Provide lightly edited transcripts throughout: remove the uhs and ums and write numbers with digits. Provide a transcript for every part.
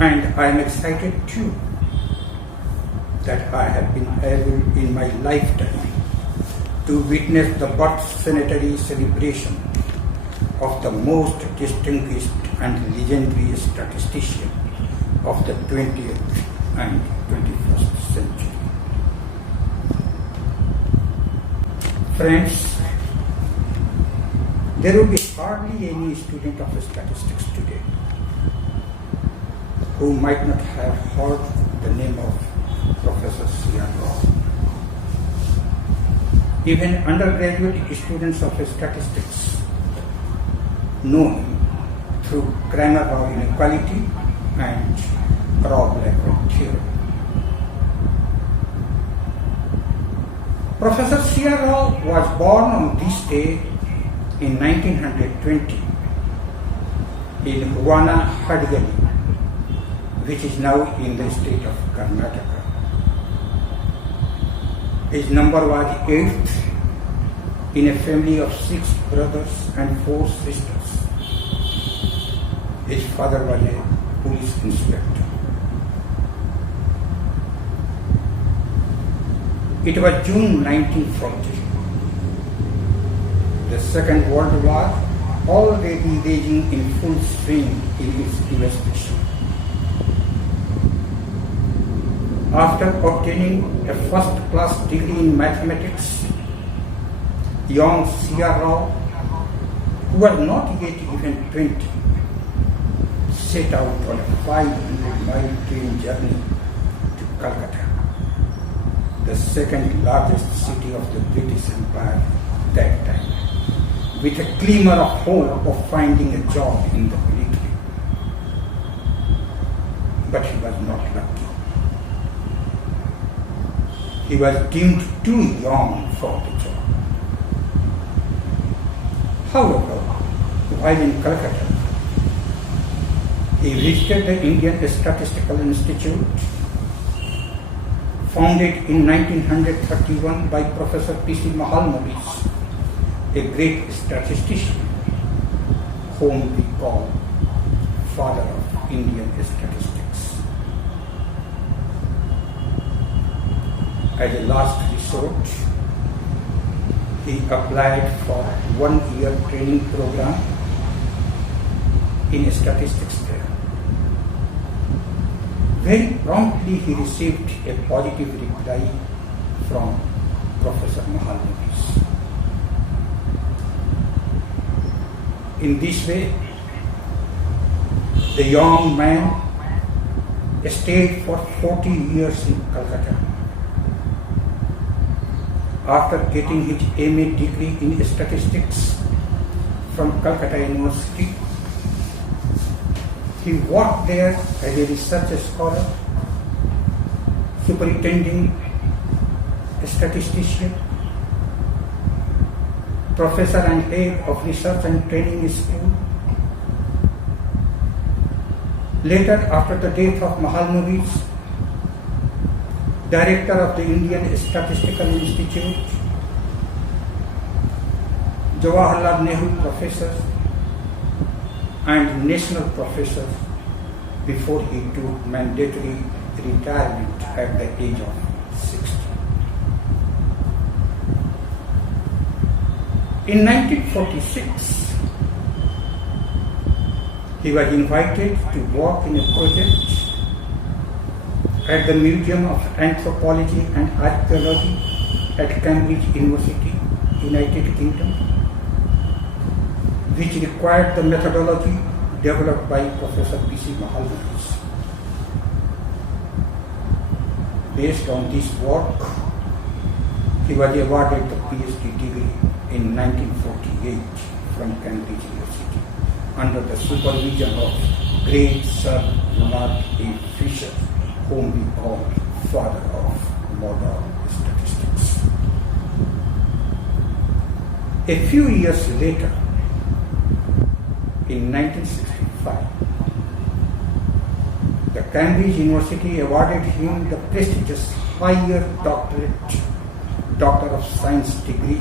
And I am excited too that I have been able in my lifetime to witness the birth centenary celebration of the most distinguished and legendary statistician of the 20th and 21st century. Friends, there will be hardly any student of statistics today who might not have heard the name of Professor C.R.Rao. Even undergraduate students of statistics know him through Kramer-Rao inequality and Rao-Blackwell theorem. Professor C.R.Rao was born on this day in 1920 in Huvana, which is now in the state of Karnataka. His number was 8th in a family of 6 brothers and 4 sisters. His father was a police inspector. It was June 1940. The Second World War already raging in full swing in its devastation. After obtaining a first-class degree in mathematics, young C.R.Rao, who was not yet even 20, set out on a 500-mile train journey to Calcutta, the second largest city of the British Empire that time, with a glimmer of hope of finding a job in the military. But he was not lucky. He was deemed too young for the job. However, while in Calcutta, he visited the Indian Statistical Institute, founded in 1931 by Professor P.C. Mahalnobish, a great statistician, whom we call father of Indian statistics. As a last resort, he applied for 1-year training program in statistics there. Very promptly he received a positive reply from Professor Mahalnobish. In this way, the young man stayed for 40 years in Calcutta. After getting his MA degree in statistics from Calcutta University, he worked there as a research scholar, superintending a statistician, professor and head of research and training school. Later, after the death of Mahalnobish, director of the Indian Statistical Institute, Jawaharlal Nehru professor, and national professor before he took mandatory retirement at the age of 60. In 1946, he was invited to work in a project at the Museum of Anthropology and Archaeology at Cambridge University, United Kingdom, which required the methodology developed by Professor P.C. Mahalnobish. Based on this work, he was awarded the PhD degree in 1948 from Cambridge University under the supervision of great Sir Ronald A. Fisher, whom we call father of modern statistics. A few years later, in 1965, the Cambridge University awarded him the prestigious higher doctorate, Doctor of Science degree,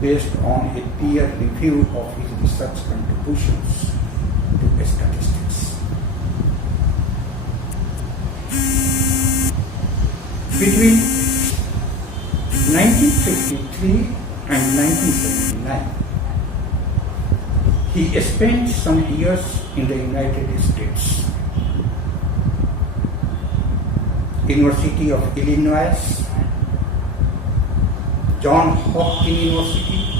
based on a peer review of his research contributions to statistics. Between 1953 and 1979, he spent some years in the United States. University of Illinois, Johns Hopkins University,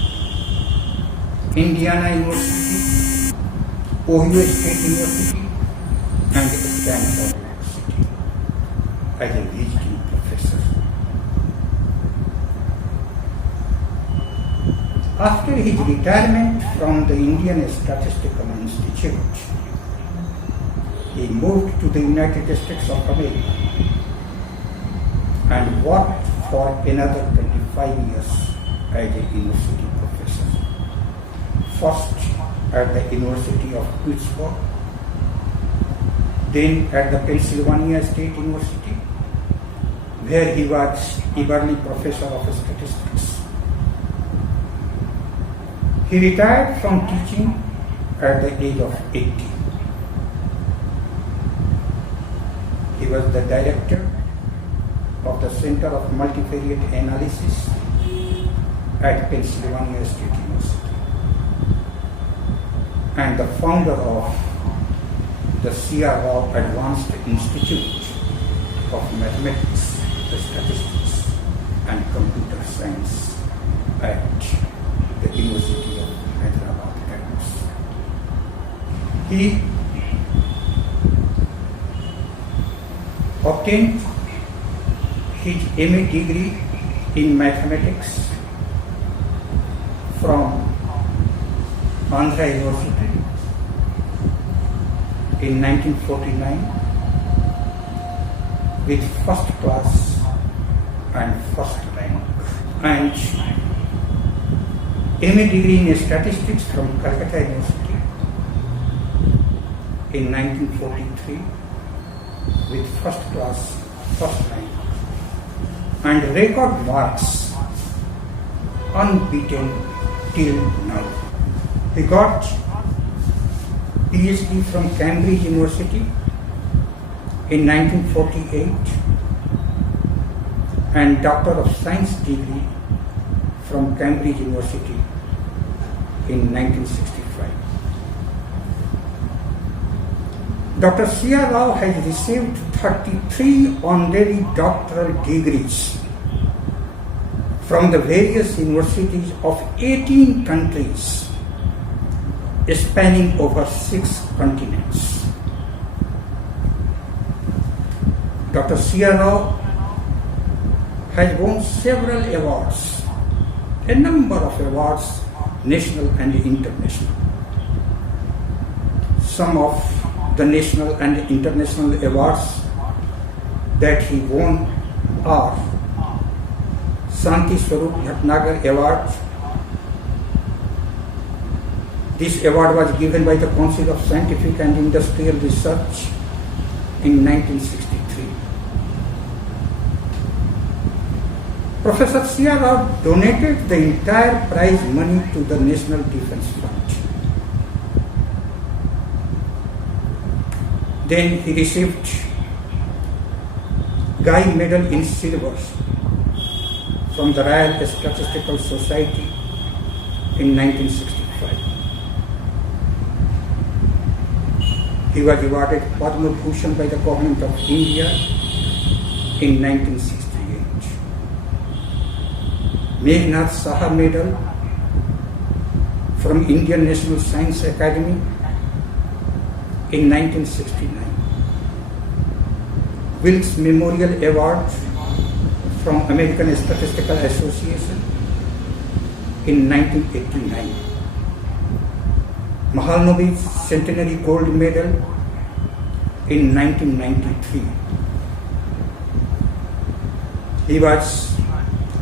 Indiana University, Ohio State University, and Stanford University as a visiting professor. After his retirement from the Indian Statistical Institute, he moved to the United States of America and worked for another 25 years as a university professor. First at the University of Pittsburgh, then at the Pennsylvania State University, where he was Eberly Professor of Statistics. He retired from teaching at the age of 80. He was the director of the Center of Multivariate Analysis at Pennsylvania State University and the founder of the C.R.Rao Advanced Institute of Mathematics, Statistics and Computer Science at the University of Hyderabad campus. He obtained his MA degree in mathematics from Andhra University in 1949 with first class and first rank, and MA degree in statistics from Calcutta University in 1943 with first class, first rank, and record marks unbeaten till now. He got PhD from Cambridge University in 1948 and Doctor of Science degree from Cambridge University in 1965. Dr.C.R.Rao has received 33 honorary doctoral degrees from the various universities of 18 countries spanning over 6 continents. Dr. C.R.Rao has won several awards, a number of awards, national and international. Some of the national and international awards that he won are Shanti Swarup Bhatnagar Award. This award was given by the Council of Scientific and Industrial Research in 1963. Professor C.R.Rao donated the entire prize money to the National Defence Fund. Then he received Guy Medal in Silver from the Royal Statistical Society in 1965. He was awarded Padma Bhushan by the Government of India in 1968. Meghnad Saha Medal from Indian National Science Academy in 1969. Wilkes Memorial Award from American Statistical Association in 1989. Mahalanobis Centenary Gold Medal in 1993. He was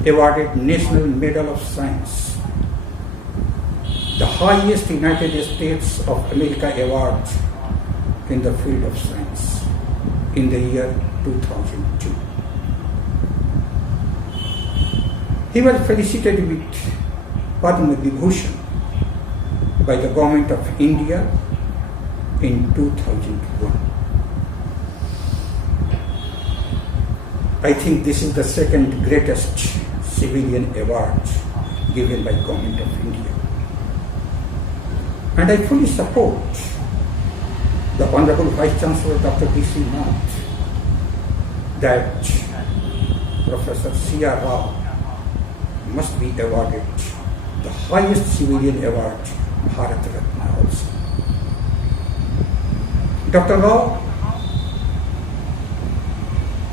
awarded National Medal of Science, the highest United States of America award in the field of science, in the year 2002. He was felicitated with Padma Vibhushan by the Government of India in 2001. I think this is the second greatest civilian award given by Government of India. And I fully support the Honorable Vice Chancellor Dr. D.C.R.Rao that Professor C.R.Rao must be awarded the highest civilian award, Bharat Ratna also. Dr. Rao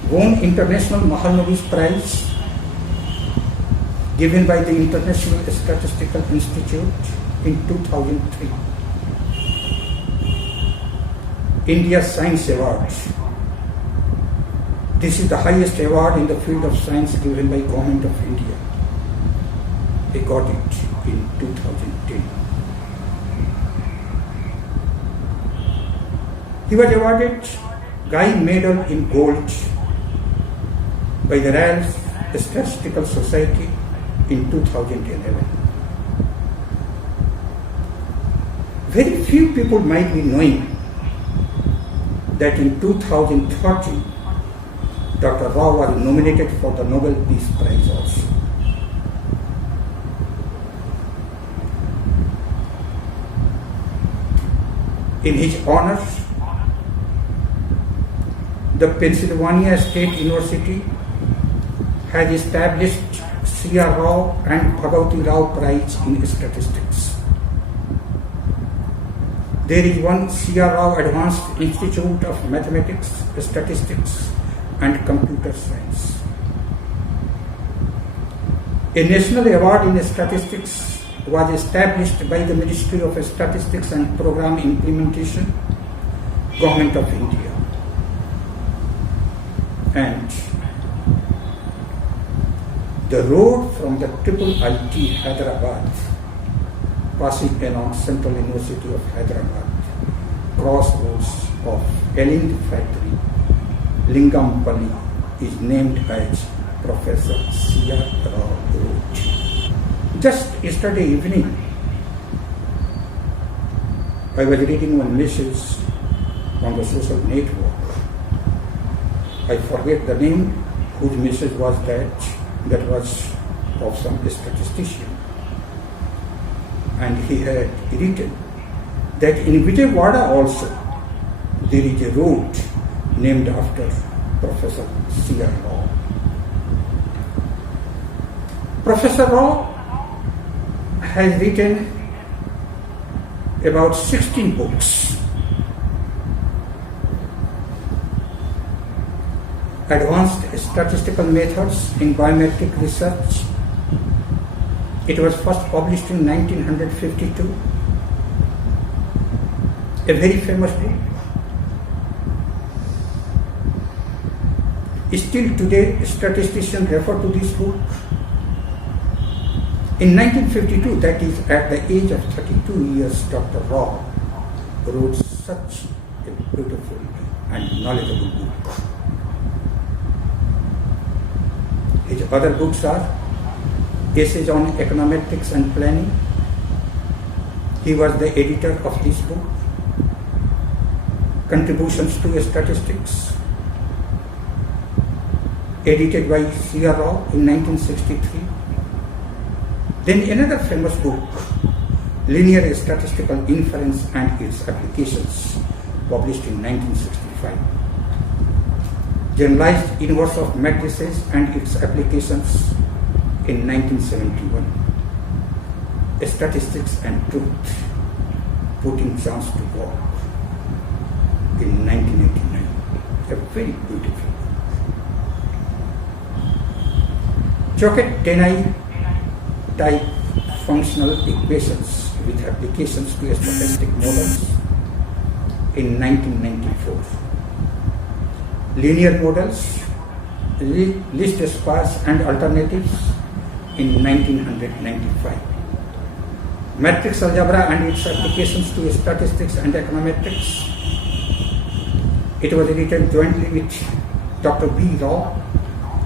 won International Mahalanobis Prize given by the International Statistical Institute in 2003. India Science Award. This is the highest award in the field of science given by Government of India. They got it in 2010. He was awarded Guy Medal in Gold by the Royal Statistical Society in 2011. Very few people might be knowing that in 2013, Dr. Rao was nominated for the Nobel Peace Prize also. In his honor, the Pennsylvania State University has established C.R.Rao and Bhagavati Rao Prize in Statistics. There is one C.R.Rao Advanced Institute of Mathematics, Statistics and Computer Science. A national award in statistics was established by the Ministry of Statistics and Program Implementation, Government of India. And the road from the Triple IT Hyderabad, passing along Central University of Hyderabad, crossroads of Lengend factory, Lingampalli, is named as Professor C.R.Rao Road. Just yesterday evening, I was reading one message on the social network. I forget the name whose message was that was of some statistician. And he had written that in Vijayawada also there is a road named after Professor C.R.Rao. Professor Rao has written about 16 books. Advanced Statistical Methods in Biometric Research. It was first published in 1952. A very famous book. Still today, statisticians refer to this book. In 1952, that is at the age of 32 years, Dr. Rao wrote such a beautiful and knowledgeable book. His other books are Essays on Econometrics and Planning. He was the editor of this book. Contributions to Statistics, edited by C.R.Rao in 1963. Then another famous book, Linear Statistical Inference and Its Applications, published in 1965. Generalized Inverse of Matrices and Its Applications in 1971. Statistics and Truth, Putting Chance to Work in 1989. A very beautiful book. Choquette-Denay type functional equations with applications to stochastic models in 1994. Linear models, least sparse and alternatives in 1995. Matrix algebra and its applications to statistics and econometrics. It was written jointly with Dr. B. Rao,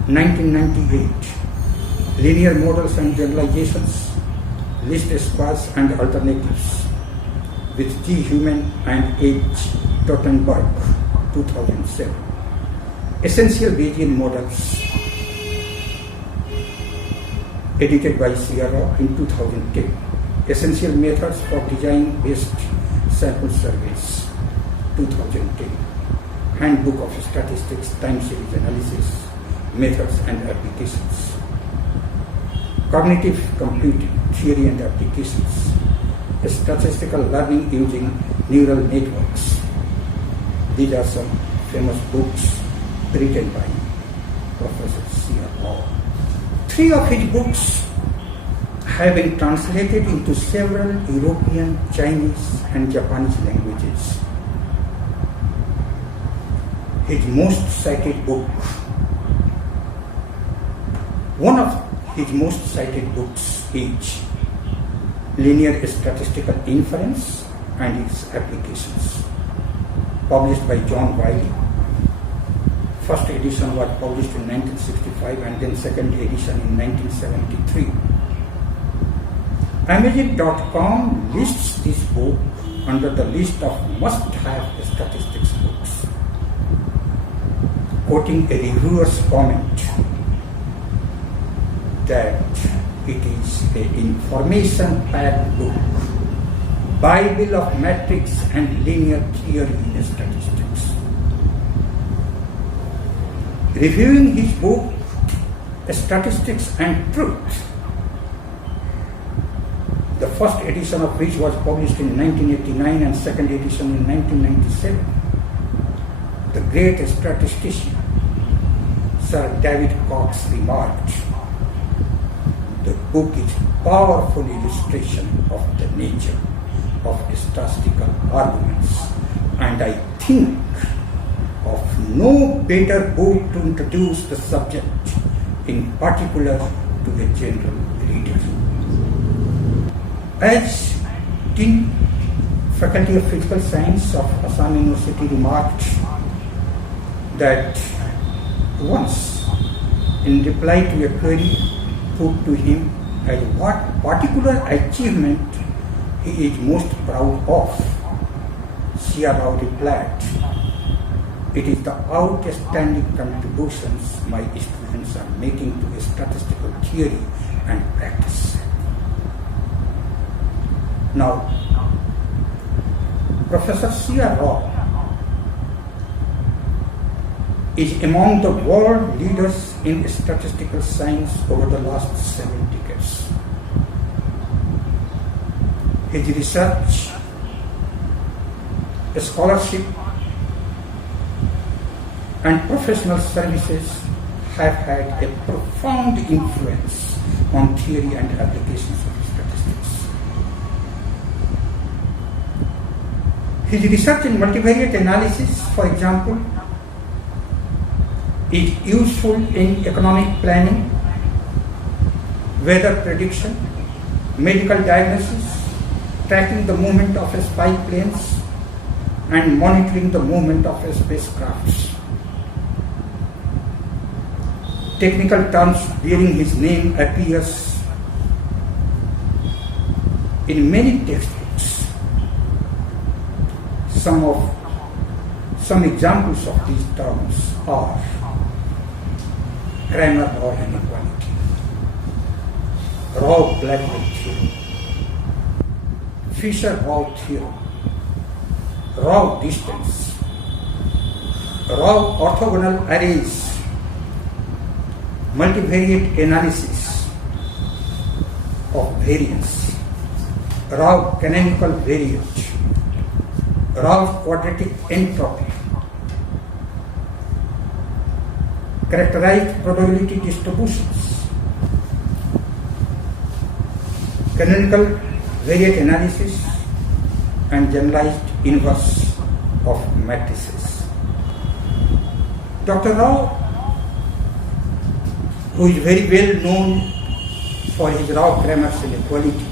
1998. Linear models and generalizations, least sparse and alternatives, with G. Human and H. Tottenberg, 2007. Essential Bayesian Models, edited by C.R.Rao in 2010. Essential Methods for Design-Based Sample Surveys, 2010. Handbook of Statistics, Time Series Analysis, Methods and Applications. Cognitive Computing, Theory and Applications. Statistical Learning Using Neural Networks. These are some famous books written by Professor C.R.Rao. 3 of his books have been translated into several European, Chinese and Japanese languages. His most cited book, one of his most cited books is Linear Statistical Inference and Its Applications, published by John Wiley. First edition was published in 1965 and then second edition in 1973. Amazon.com lists this book under the list of must-have statistics books, quoting a reviewer's comment that it is an information-packed book, Bible of metrics and linear theory in statistics. Reviewing his book, Statistics and Truth, the first edition of which was published in 1989 and second edition in 1997, the great statistician Sir David Cox remarked, "The book is a powerful illustration of the nature of statistical arguments, and I think of no better book to introduce the subject, in particular to the general reader." As Dean, Faculty of Physical Science of Assam University remarked that once, in reply to a query put to him as what particular achievement he is most proud of, C.R.Rao replied, "It is the outstanding contributions my students are making to statistical theory and practice." Now, Professor C.R.Rao is among the world leaders in statistical science over the last 7 decades. His research, scholarship, and professional services have had a profound influence on theory and applications of statistics. His research in multivariate analysis, for example, is useful in economic planning, weather prediction, medical diagnosis, tracking the movement of spy planes, and monitoring the movement of spacecrafts. Technical terms bearing his name appears in many textbooks. Some examples of these terms are Kramer-Rao inequality, Rao-Blackwell theorem, Fisher-Rao theorem, Rao distance, Rao orthogonal arrays, multivariate analysis of variance, Rao canonical variance, Rao quadratic entropy, characterized probability distributions, canonical variate analysis, and generalized inverse of matrices. Dr. Rao, who is very well known for his Rao-Kramer's inequality,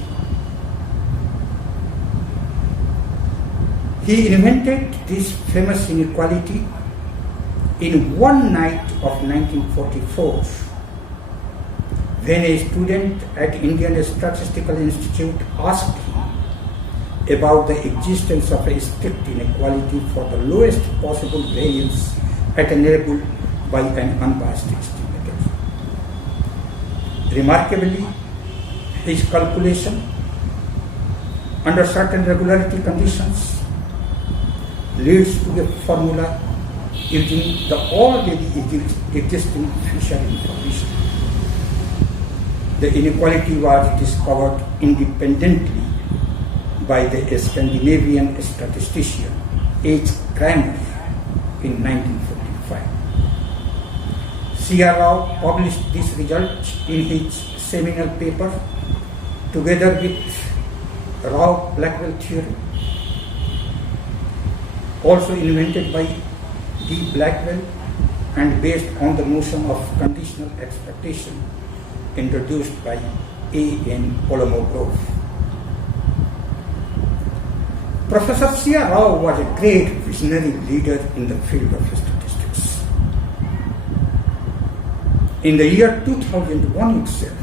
he invented this famous inequality in one night of 1944, when a student at Indian Statistical Institute asked him about the existence of a strict inequality for the lowest possible variance at a neighborhood by an unbiased estimator. Remarkably, his calculation under certain regularity conditions leads to a formula using the already existing fiscal information. The inequality was discovered independently by the Scandinavian statistician H. Kramer in 1945. C.R.Rao published this result in his seminal paper together with Rao-Blackwell theory, also invented by D. Blackwell and based on the notion of conditional expectation introduced by A. N. Prof. Professor C.R.Rao was a great visionary leader in the field of statistics. In the year 2001 itself,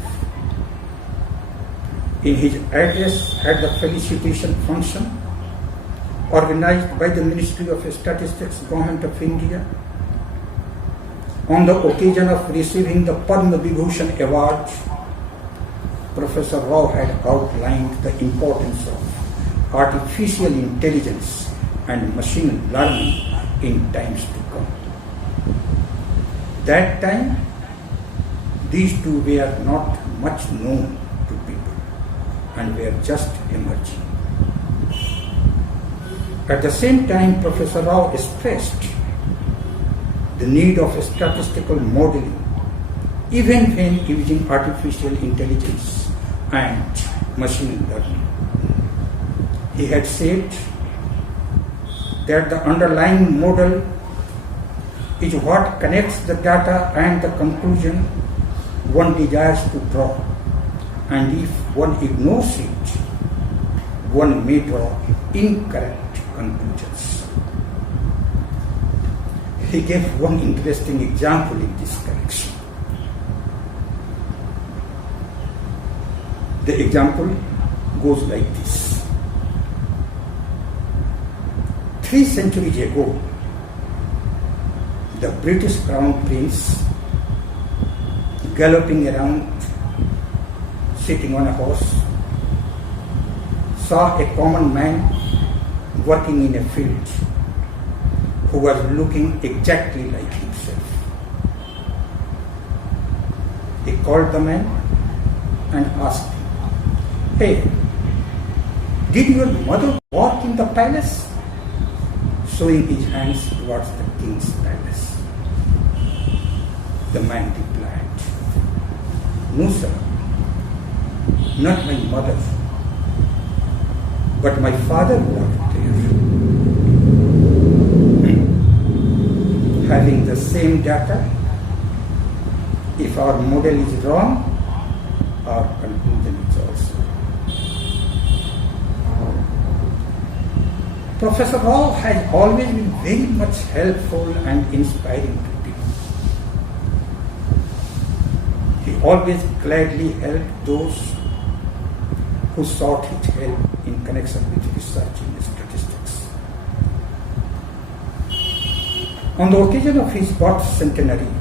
in his address at the felicitation function organized by the Ministry of Statistics, Government of India, on the occasion of receiving the Padma Vibhushan Award, Professor Rao had outlined the importance of artificial intelligence and machine learning in times to come. That time, these two were not much known to people and were just emerging. At the same time, Professor Rao stressed the need of statistical modeling, even when using artificial intelligence and machine learning. He had said that the underlying model is what connects the data and the conclusion one desires to draw, and if one ignores it, one may draw incorrect conclusions. He gave one interesting example in this connection. The example goes like this. 3 centuries ago, the British Crown Prince, galloping around, sitting on a horse, saw a common man working in a field who was looking exactly like himself. He called the man and asked him, "Hey, did your mother work in the palace?" Showing his hands towards the king's palace. The man replied, "No, sir, not my mother, but my father worked there." Having the same data, if our model is wrong, our conclusion is also. Professor Rao has always been very much helpful and inspiring to people. He always gladly helped those who sought his help in connection with research in statistics. On the occasion of his birth centenary,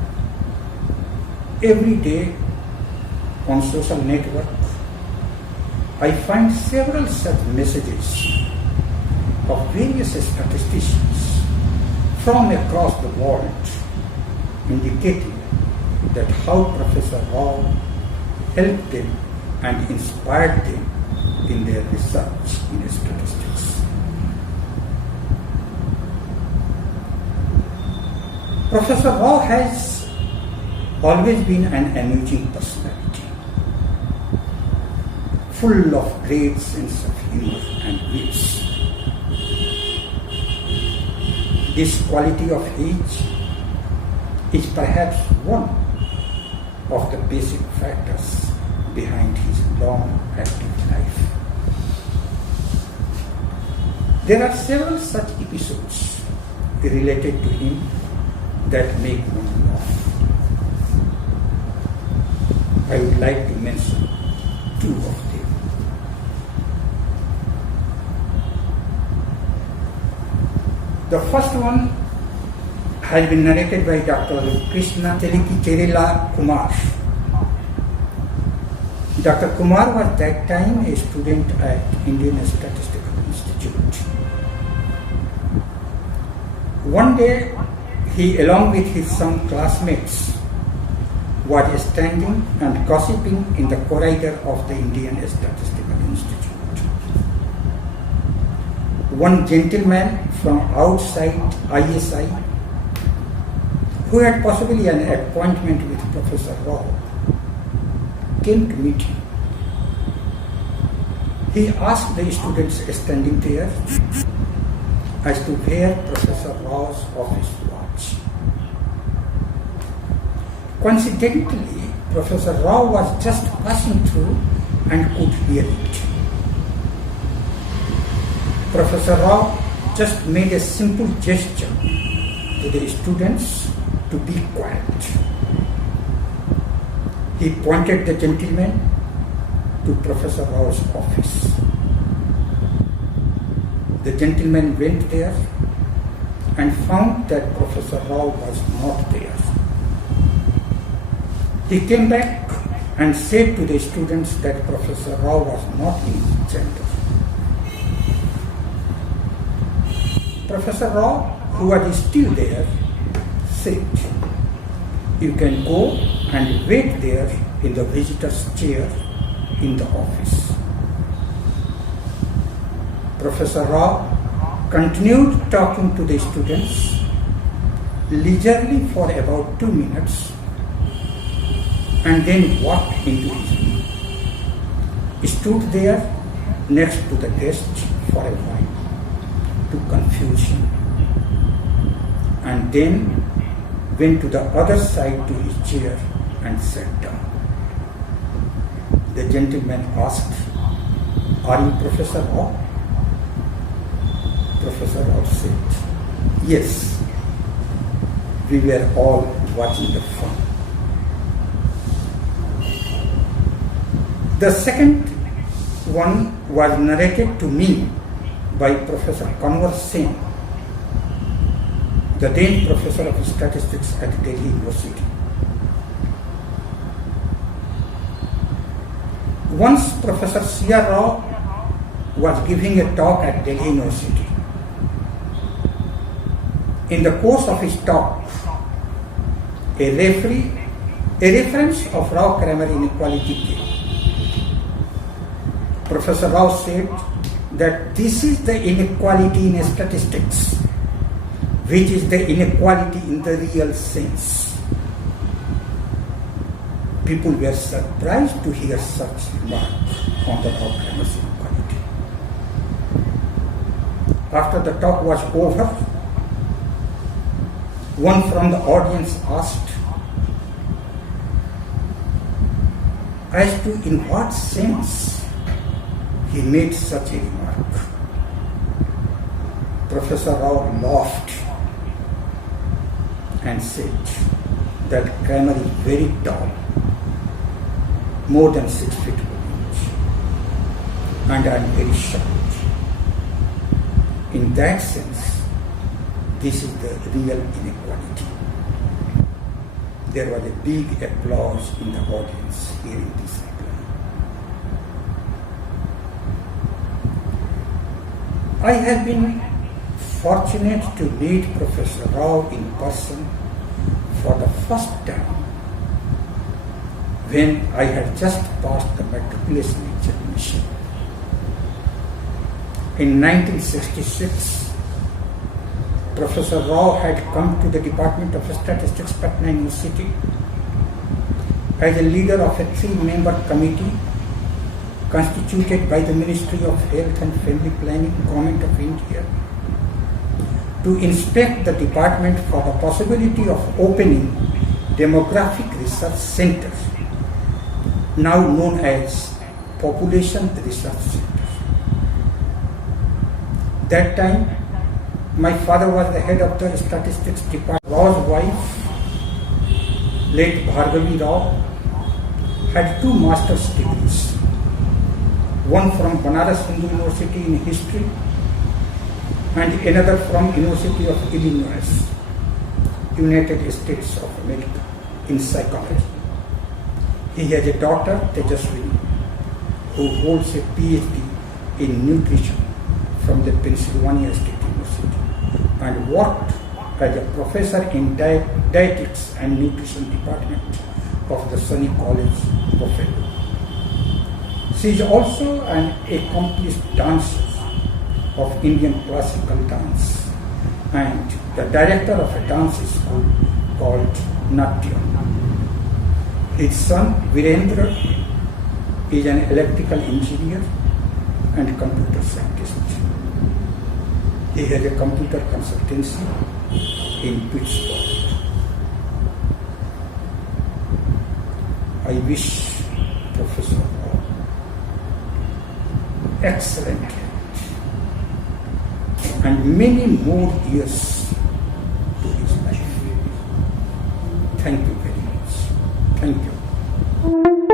every day on social networks, I find several such messages of various statisticians from across the world indicating that how Professor Rao helped them and inspired them in their research in statistics. Professor Rao has always been an amusing personality, full of great sense of humor and wits. This quality of his is perhaps one of the basic factors behind his long active life. There are several such episodes related to him that make one laugh. I would like to mention 2 of them. The first one has been narrated by Dr. Krishna Cherila Kumar. Dr. Kumar was that time a student at Indian Statistical Institute. One day, he along with his some classmates was standing and gossiping in the corridor of the Indian Statistical Institute. One gentleman from outside ISI, who had possibly an appointment with Professor Rao, came to meet him. He asked the students standing there as to where Professor Rao's office was. Coincidentally, Professor Rao was just passing through and could hear it. Professor Rao just made a simple gesture to the students to be quiet. He pointed the gentleman to Professor Rao's office. The gentleman went there and found that Professor Rao was not there. He came back and said to the students that Professor Rao was not in his chamber. Professor Rao, who was still there, said, "You can go and wait there in the visitor's chair in the office." Professor Rao continued talking to the students leisurely for about 2 minutes and then walked into his room. He stood there next to the desk for a while to confuse him, and then went to the other side to his chair and sat down. The gentleman asked, "Are you Professor Rao?" Professor Rao said, "Yes, we were all watching the fun." The second one was narrated to me by Professor Kanwar Singh, the then Professor of Statistics at Delhi University. Once Professor C.R.Rao was giving a talk at Delhi University. In the course of his talk, a reference of Rao-Kramer inequality came. Professor Rao said that this is the inequality in statistics, which is the inequality in the real sense. People were surprised to hear such remark on the Rao-Kramer inequality. After the talk was over, one from the audience asked as to in what sense he made such a remark. Professor Rao laughed and said that Kramer is very tall, more than 6 feet 1 inch, and I am very short. In that sense, this is the real inequality. There was a big applause in the audience hearing this reply. I have been fortunate to meet Professor Rao in person for the first time when I had just passed the matriculation examination. In 1966, Professor Rao had come to the Department of Statistics, Patna University, as a leader of a 3-member committee constituted by the Ministry of Health and Family Planning, Government of India, to inspect the department for the possibility of opening demographic research center, now known as Population Research Center. That time, my father was the head of the statistics department. Rao's wife, late Bhargavi Rao, had 2 master's degrees, one from Banaras Hindu University in history and another from University of Illinois. United States of America in psychology. He has a daughter, Tejaswini, who holds a PhD in nutrition from the Pennsylvania State University and worked as a professor in dietetics and nutrition department of the Sunny College, Buffalo. She is also an accomplished dancer of Indian classical dance and the director of a dance school called Natyam. His son Devendra is an electrical engineer and computer scientist. He has a computer consultancy in Pittsburgh. I wish Professor Rao excellent health and many more years to his life. Thank you very much. Thank you.